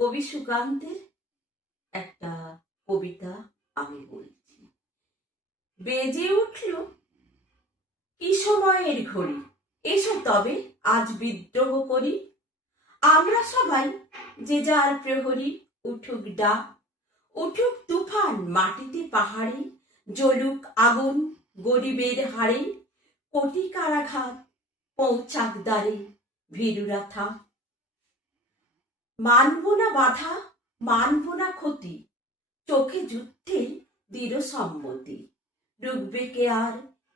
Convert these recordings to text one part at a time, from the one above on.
কবি সুকান্তের একটা কবিতা আমি বলছি। বেজে উঠল কি সময়ের ঘড়ি, এসো তবে আজ বিদ্রোহ করি। আমরা সবাই যে যার প্রহরী, উঠুক ডাক, উঠুক তুফান মাটিতে পাহাড়ে, জ্বলুক আগুন গরিবের হাড়ে, কোটি কারাঘাত পৌঁছাক দ্বারে, ভীরুরা থাক। মানব না বাধা, মানব না ক্ষতি, চোখে যুদ্ধে দৃঢ় সম্মতি, রুখবে কে আর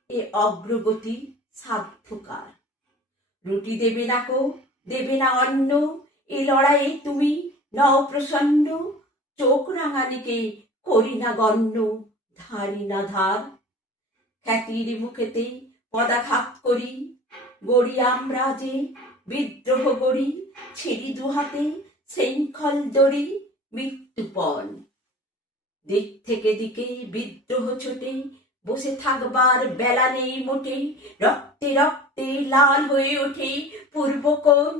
এ অগ্রগতি সাধ্যকার। রুটি দেবে না কো, দেবে না অন্ন, এ লড়াইয়ে তুমি নও প্রসন্ন, চোখ রাঙানিকে করি না গণ্য, ধারি না ধার। খ্যাতির মুখেতে পদাঘাত করি, গড়ি আমরা যে বিদ্রোহ গড়ি, ছিড়ি দুহাতে শৃঙ্খল দড়ি, মৃত্যুপণ। দিক থেকে দিকে বিদ্রোহ ছোটে, বসে থাকবার বেলা নেই মোটে, রক্তে রক্তে লাল হয়ে ওঠে পূর্বকোণ।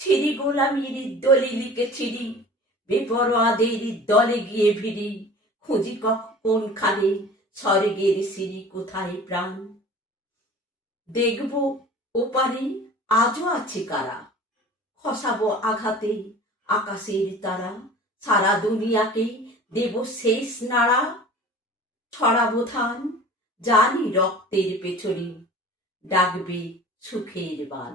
ছিড়ি গোলামির দলিলিকে ছিড়ি, বেপরোয়াদের দলে গিয়ে ভিড়ি, খুঁজি কোনখানে স্বর্গের সিঁড়ি, কোথায় প্রাণ। দেখব ওপারে আজও আছে কারা, খসাবো আঘাতে আকাশের তারা, সারা দুনিয়াকে দেব শেষ নাড়া। ছড়াবো ধান জানি রক্তের পেছনে, ডাকবে সুখের বান।